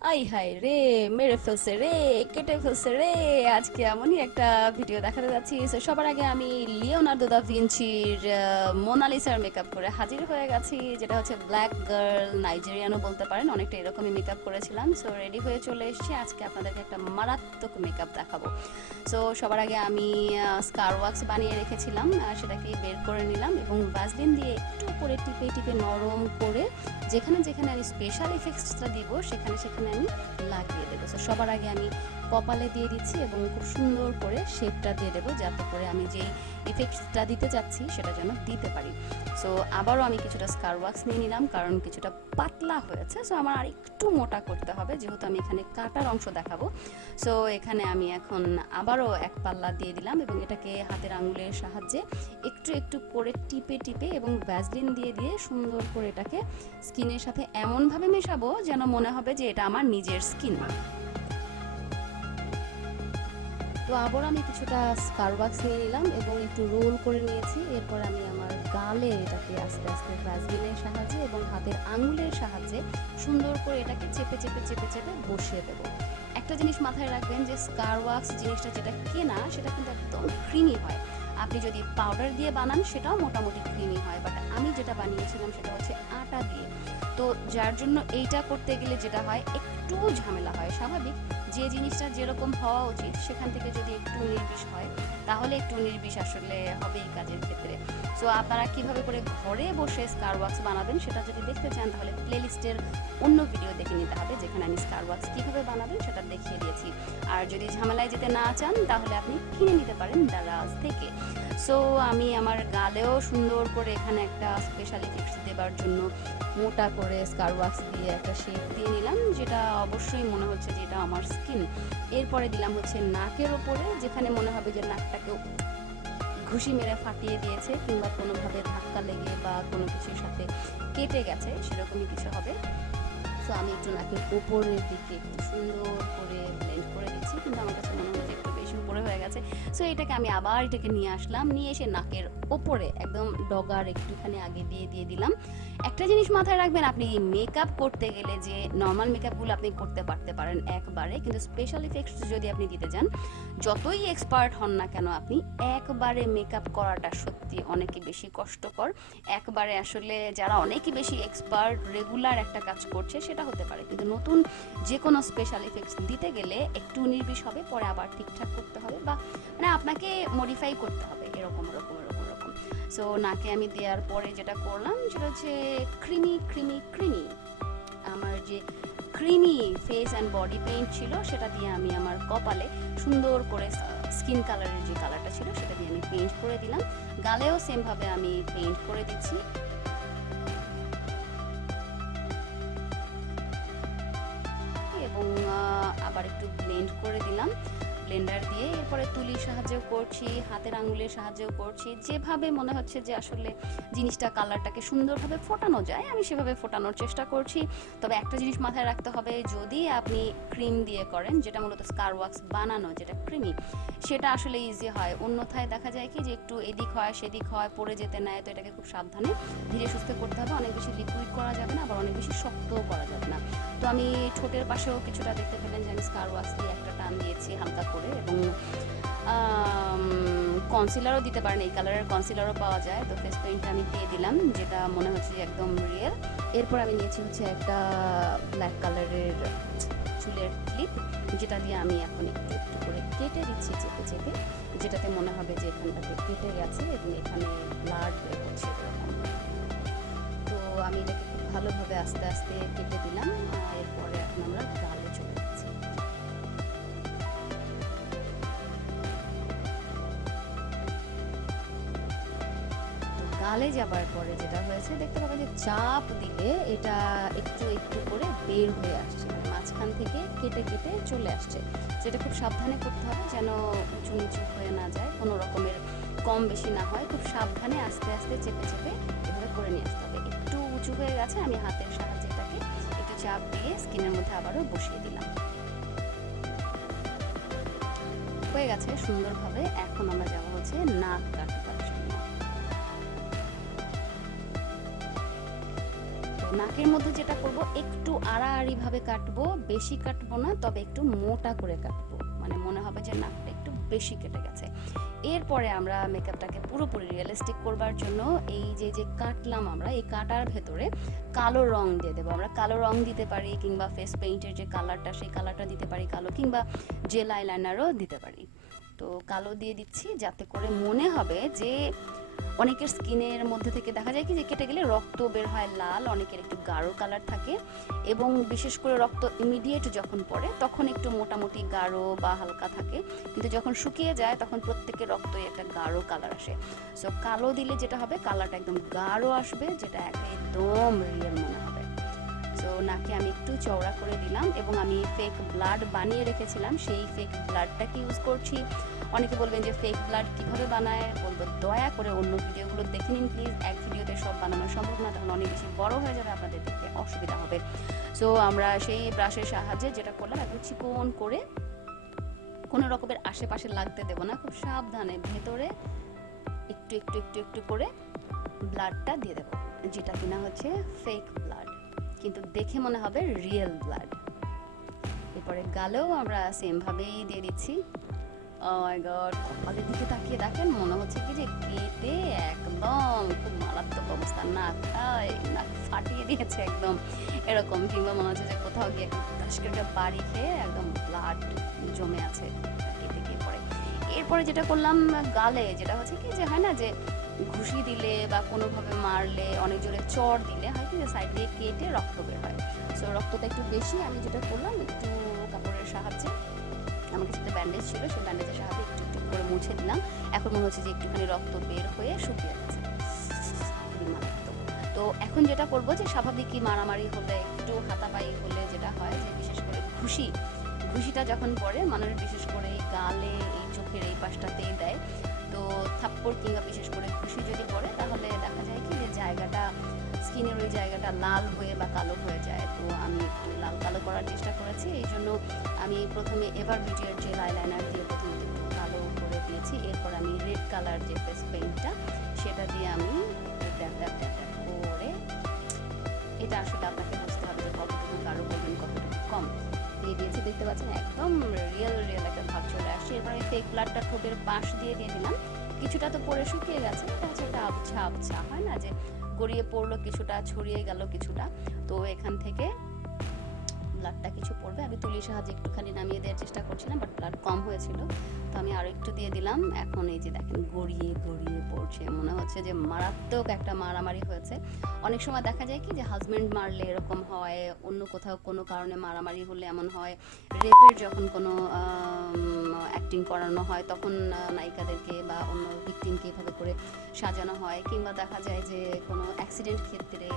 I high রে, মেরে ফেলছে রে, কেটে ফেলছে রে। আজকে এমনই একটা ভিডিও দেখাতে যাচ্ছি। So, সবার আগে আমি লিওনার্দো দা ভিঞ্চির মোনালিসার মেকআপ করে হাজির হয়ে গেছি, যেটা হচ্ছে ব্ল্যাক গার্ল, নাইজেরিয়ানও বলতে পারেন, অনেকটা এরকমই মেকআপ করেছিলাম। সো রেডি হয়ে চলে এসেছি, আজকে আপনাদেরকে একটা মারাত্মক মেকআপ দেখাবো। সো সবার আগে আমি স্কার ওয়াক্স বানিয়ে রেখেছিলাম, সেটাকে বের করে নিলাম এবং ভ্যাসলিন দিয়ে একটু করে টিপে টিপে নরম করে যেখানে যেখানে আমি স্পেশাল ইফেক্টসটা দিব সেখানে সেখানে আমি লাগিয়ে দেবো। সো সবার আগে আমি কপালে দিয়ে দিচ্ছি এবং খুব সুন্দর করে শেপটা দিয়ে দেবো, যাতে করে আমি যেই ইফেক্টসটা দিতে চাচ্ছি সেটা যেন দিতে পারি। সো আবারও আমি কিছুটা স্কার ওয়াক্স নিয়ে নিলাম, কারণ কিছুটা পাতলা হয়েছে। সো আমার আর একটু মোটা করতে হবে, যেহেতু আমি এখানে কাটার অংশ দেখাবো। সো এখানে আমি এখন আবারও এক পাল্লা দিয়ে দিলাম এবং এটাকে হাতের আঙুলের সাহায্যে একটু একটু করে টিপে টিপে এবং ভ্যাসলিন দিয়ে দিয়ে সুন্দর করে এটাকে স্কিনের সাথে এমনভাবে মেশাবো যেন মনে হবে যে এটা আমার নিজের স্কিন। তো আবার আমি কিছুটা স্কার ওয়াক্স নিয়ে নিলাম এবং একটু রোল করে নিয়েছি। এরপর আমি আমার গালে এটাকে আস্তে আস্তে ভ্যাসলিনের সাহায্যে এবং হাতের আঙুলের সাহায্যে সুন্দর করে এটাকে চেপে চেপে চেপে চেপে বসিয়ে দেবো। একটা জিনিস মাথায় রাখবেন যে স্কার ওয়াক্স জিনিসটা যেটা কেনা সেটা কিন্তু একদম ক্রিমি হয়। আপনি যদি পাউডার দিয়ে বানান সেটাও মোটামুটি ক্রিমি হয়, বাট আমি যেটা বানিয়েছিলাম সেটা হচ্ছে আটা দিয়ে। তো যার জন্য এইটা করতে গেলে যেটা হয়, একটু ঝামেলা হয়। স্বাভাবিক, যে জিনিসটা যেরকম হওয়া উচিত সেখান থেকে যদি একটু নির্বিষ হয় তাহলে একটু নির্বিষ আসলে হবে এই কাজের ক্ষেত্রে। সো আপনারা কিভাবে করে ঘরে বসে স্কার ওয়াক্স বানাবেন সেটা যদি দেখতে চান তাহলে প্লেলিস্টের অন্য ভিডিও দেখে নিতে হবে, যেখানে আমি স্কার ওয়াক্স কীভাবে বানাবেন সেটা দেখিয়ে দিয়েছি। আর যদি ঝামেলায় যেতে না চান তাহলে আপনি কিনে নিতে পারেন দারাজ থেকে। সো আমি আমার গালেও সুন্দর করে এখানে একটা স্পেশাল ইফেক্টস দেবার জন্য মোটা করে স্কার ওয়াক্স দিয়ে একটা শেপ দিয়ে নিলাম, যেটা অবশ্যই মনে হচ্ছে যে এটা আমার স্কিন। এরপরে দিলাম হচ্ছে নাকের ওপরে, যেখানে মনে হবে যে নাকটাকেও ঘুষি মেরে ফাটিয়ে দিয়েছে কিংবা কোনোভাবে ধাক্কা লেগে বা কোনো কিছুর সাথে কেটে গেছে, সেরকমই কিছু হবে। সো আমি একটু নাকের ওপরের দিকে একটু সুন্দর করে ব্লেন্ড করে দিচ্ছি, কিন্তু আমার কাছে মনে হচ্ছে একটু বেশি উপরে হয়ে গেছে। সো এটাকে আমি আবার এটাকে নিয়ে আসলাম, নিয়ে এসে নাকের ওপরে একদম ডগার একটুখানি আগে দিয়ে দিয়ে দিলাম। একটা জিনিস মাথায় রাখবেন, আপনি মেকআপ করতে গেলে যে নর্মাল মেকআপগুলো আপনি করতে পারতে পারেন একবারে, কিন্তু স্পেশাল ইফেক্টস যদি আপনি দিতে যান, যতই এক্সপার্ট হন না কেন আপনি, একবারে মেকআপ করাটা সত্যি অনেকই বেশি কষ্টকর। একবারে আসলে যারা অনেকই বেশি এক্সপার্ট রেগুলার একটা কাজ করছে সেটা হতে পারে, কিন্তু নতুন যে কোনো স্পেশাল ইফেক্টস দিতে গেলে একটু নির্বিষ হবে, পরে আবার ঠিকঠাক করতে হবে, বা মানে আপনাকে মডিফাই করতে হবে, এরকম এরকম এরকম এরকম। সো নাকে আমি দেওয়ার পরে যেটা করলাম সেটা হচ্ছে ক্রিমি ক্রিমি ক্রিমি, আমার যে creamy face and body paint ছিল সেটা দিয়ে আমি আমার কপালে সুন্দর করে স্কিন কালারের যে কালারটা ছিল সেটা দিয়ে আমি পেইন্ট করে দিলাম। গালেও সেমভাবে আমি পেইন্ট করে দিচ্ছি এবং আবার একটু ব্লেন্ড করে দিলাম ব্লেন্ডার দিয়ে। এরপরে তুলির সাহায্যেও করছি, হাতের আঙুলের সাহায্যেও করছি, যেভাবে মনে হচ্ছে যে আসলে জিনিসটা কালারটাকে সুন্দরভাবে ফোটানো যায় আমি সেভাবে ফোটানোর চেষ্টা করছি। তবে একটা জিনিস মাথায় রাখতে হবে, যদি আপনি ক্রিম দিয়ে করেন, যেটা মূলত স্কার ওয়াক্স বানানো যেটা ক্রিমি, সেটা আসলে ইজি হয়। অন্যথায় দেখা যায় কি যে একটু এদিক হয় সেদিক হয়, পড়ে যেতে নেয়। তো এটাকে খুব সাবধানে ধীরে সুস্থে করতে হবে, অনেক বেশি লিকুইড করা যাবে না, আবার অনেক বেশি শক্তও করা যাবে না। তো আমি ঠোঁটের পাশেও কিছুটা দেখতে পেলেন যে আমি স্কার ওয়াক্স দিয়ে একটা টান দিয়েছি হালকা করে, এবং কনসিলারও দিতে পারেন, এই কালারের কনসিলারও পাওয়া যায়। তো ফেস পেইন্টটা আমি দিয়ে দিলাম, যেটা মনে হচ্ছে যে একদম রিয়েল। এরপর আমি নিয়েছি হচ্ছে একটা ব্ল্যাক কালারের চুলের ক্লিপ, যেটা দিয়ে আমি এখন একটু একটু করে কেটে দিচ্ছি চেপে চেপে, যেটাতে মনে হবে যে এখানটাতে কেটে গেছে এবং এখানে ব্লাড বের হচ্ছে এরকম। তো আমি এটাকে খুব ভালোভাবে আস্তে আস্তে কেটে দিলাম। এরপরে এখন আমরা গালে চলে যাচ্ছি। গালে যাবার পরে যেটা হয়েছে দেখতে পাবেন যে চাপ দিলে এটা একটু একটু করে বের হয়ে আসছে, মানে মাঝখান থেকে কেটে কেটে চলে আসছে। যেটা খুব সাবধানে করতে হবে যেন উঁচু নিচু হয়ে না যায়, কোনো রকমের কম বেশি না হয়। খুব সাবধানে আস্তে আস্তে চেপে চেপে এভাবে করে নিয়ে আসতে হবে। একটু উঁচু হয়ে গেছে, আমি হাতের সাহায্যে এটাকে একটু চাপ দিয়ে স্কিনের মধ্যে আবারও বসিয়ে দিলাম। হয়ে গেছে সুন্দরভাবে। এখন আমরা যাবো হচ্ছে নাক কাটবার জন্য। নাকের মধ্যে যেটা করব একটু আড়াআড়িভাবে কাটবো, বেশি কাটবো না, তবে একটু মোটা করে কাটবো, মানে মনে হবে যে নাকটা একটু বেশি কেটে গেছে। এরপরে আমরা মেকআপটাকে পুরোপুরি রিয়েলিস্টিক করবার জন্য এই যে কাটলাম আমরা, এই কাটার ভেতরে কালো রং দিয়ে দেবো। আমরা কালো রং দিতে পারি, কিংবা ফেস পেইন্টের যে কালারটা সেই কালারটা দিতে পারি কালো, কিংবা জেল আইলাইনারও দিতে পারি। তো কালো দিয়ে দিচ্ছি যাতে করে মনে হবে যে অনেকের স্কিনের মধ্যে থেকে দেখা যায় কি যে কেটে গেলে রক্ত বের হয় লাল, অনেকের একটু গাঢ় কালার থাকে, এবং বিশেষ করে রক্ত ইমিডিয়েট যখন পড়ে তখন একটু মোটামুটি গাঢ় বা হালকা থাকে, কিন্তু যখন শুকিয়ে যায় তখন প্রত্যেকের রক্তই একটা গাঢ় কালার আসে। সো কালো দিলে যেটা হবে, কালারটা একদম গাঢ় আসবে, যেটা একদম রিয়েল মনে হবে। সো নাকে আমি একটু চওড়া করে দিলাম, এবং আমি ফেক ব্লাড বানিয়ে রেখেছিলাম, সেই ফেক ব্লাডটাকে ইউজ করছি। অনেকে বলবেন যে ফেক ব্লাড কিভাবে বানায়, বলবো দয়া করে অন্য ভিডিওগুলো দেখে নিন প্লিজ। এক ভিডিওতে সব বানানো সম্ভব না, তখন অনেক বেশি বড় হয়ে যাবে, আপনাদের দেখতে অসুবিধা হবে। সো আমরা সেই ব্রাশের সাহায্যে যেটা করলাম, একটু চিকন করে, কোনো রকমের আশেপাশে লাগতে দেব না, খুব সাবধানে ভেতরে একটু একটু একটু একটু করে ব্লাডটা দিয়ে দেবো, যেটা কিনা হচ্ছে ফেক ব্লাড, কিন্তু দেখে মনে হবে রিয়েল ব্লাড। এরপরে গালেও আমরা সেম ভাবেই দিয়ে দিচ্ছি। ও মাই গড, কপালের দিকে তাকিয়ে দেখেন, মনে হচ্ছে কি যে কেটে একদম খুব মারাত্মক অবস্থা, নাক ফাটিয়ে দিয়েছে একদম এরকম, কিংবা মনে হচ্ছে যে কোথাও গিয়ে একটা বাড়ি খেয়ে একদম ব্লাড জমে আছে কেটে গিয়ে পড়ে। এরপরে যেটা করলাম গালে, যেটা হচ্ছে কি যে হয় না যে ঘুষি দিলে বা কোনোভাবে মারলে, অনেক জোরে চড় দিলে হয় কি যে সাইড দিয়ে কেটে রক্ত বের হয়। সো রক্তটা একটু বেশি, আমি যেটা করলাম একটু কাপড়ের সাহায্যে, আমার কাছে একটা ব্যান্ডেজ ছিল, সেই ব্যান্ডেজের সাহায্যে একটু একটু করে মুছে দিলাম। এখন মনে হচ্ছে যে একটুখানি রক্ত বের হয়ে শুকিয়ে গেছে, খুবই মারাত্মক। তো এখন যেটা করবো যে স্বাভাবিকই মারামারি হলে, একটু হাতাপাই হলে যেটা হয় যে, বিশেষ করে ঘুষিটা যখন পড়ে মানুষ, বিশেষ করে এই গালে, এই চোখের এই পাশটাতেই দেয়, তো থাপ্পড় কিংবা বিশেষ করে ঘুষি যদি পড়ে, তাহলে দেখা যায় কি যে জায়গাটা, স্কিনের ওই জায়গাটা লাল হয়ে বা কালো হয়ে যায়। তো আমি একটু লাল কালো করার চেষ্টা করেছি, এই জন্য আমি প্রথমে এভার বিউটির জেল আইলাইনার দিয়ে প্রথমে একটু কালো করে দিয়েছি। এরপর আমি রেড কালার যে ফেস পেইন্টটা, সেটা দিয়ে আমি ট্যাপ ট্যাপ ট্যাপ ট্যাপ করে, এটা আসলে আপনাকে বুঝতে হবে যে কতটুকু গাঢ় করবেন, কতটুকু কম দিয়ে দিয়েছি। দেখতে পাচ্ছেন একদম রিয়েল একটা ভাব চলে আসছে। এরপরে ফেক ব্লাডটা ঠোঁটের পাশ দিয়ে দিলাম, কিছুটা তো পরে শুকিয়ে গেছে, এটা হচ্ছে একটা আবছা হয় না যে গড়িয়ে পড়লো কিছুটা, ছড়িয়ে গেল কিছুটা, তো এখান থেকে ব্লাডটা কিছু পড়বে। আমি তুলির সাহায্যে একটুখানি নামিয়ে দেওয়ার চেষ্টা করছিলাম, বাট ব্লাড কম হয়েছিল, তো আমি আরও একটু দিয়ে দিলাম। এখন এই যে দেখেন গড়িয়ে পড়ছে, মনে হচ্ছে যে মারাত্মক একটা মারামারি হয়েছে। অনেক সময় দেখা যায় কি যে হাজব্যান্ড মারলে এরকম হয়, অন্য কোথাও কোনো কারণে মারামারি হলে এমন হয়, রেপের যখন কোনো অ্যাক্টিং করানো হয় তখন নায়িকাদেরকে বা অন্য ভিকটিমকে এভাবে করে সাজানো হয়, কিংবা দেখা যায় যে কোনো অ্যাক্সিডেন্ট ক্ষেত্রে,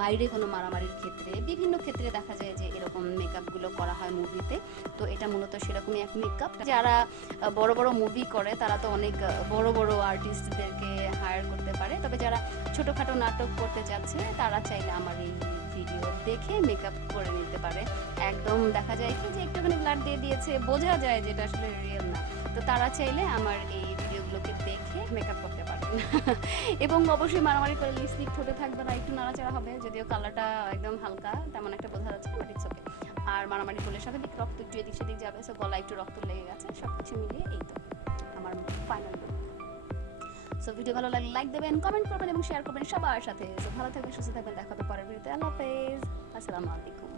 বাইরে কোনো মারামারির ক্ষেত্রে, বিভিন্ন ক্ষেত্রে দেখা যায় যে এরকম মেকআপগুলো করা হয় মুভিতে। তো এটা মূলত সেরকমই এক মেকআপ। যারা বড় বড় মুভি করে তারা তো অনেক বড় বড় আর্টিস্টদেরকে হায়ার করতে পারে, তবে যারা ছোটোখাটো নাটক করতে চাচ্ছে তারা চাইলে আমার এই ভিডিও দেখে মেকআপ করে নিতে পারে। একদম দেখা যায় কি যে একটুখানি ব্লাড দিয়ে দিয়েছে, বোঝা যায় যেটা আসলে রিয়েল না, তো তারা চাইলে আমার এই ভিডিওগুলোকে দেখে মেকআপ করতে পারেন। এবং অবশ্যই মারামারি করে লিপস্টিক ঠোঁটে থাকবে না, একটু নাড়াচাড়া হবে, যদিও কালারটা একদম হালকা, তেমন একটা বোঝা যাচ্ছে না, বাট ইটস ওকে। আর মারামারি করলে স্বাভাবিক রক্ত একটু এদিক সেদিক যাবে, সো গলায় একটু রক্ত লেগে গেছে, সব কিছু মিলিয়ে এই তো আমার ফাইনাল লুক। সো ভিডিও ভালো লাগলে লাইক দেবেন, কমেন্ট করবেন এবং শেয়ার করবেন সবার সাথে। সো ভালো থাকবেন, সুস্থ থাকবেন, দেখা হবে পরের ভিডিওতে। আল্লাহ হাফেজ, আসসালামু আলাইকুম।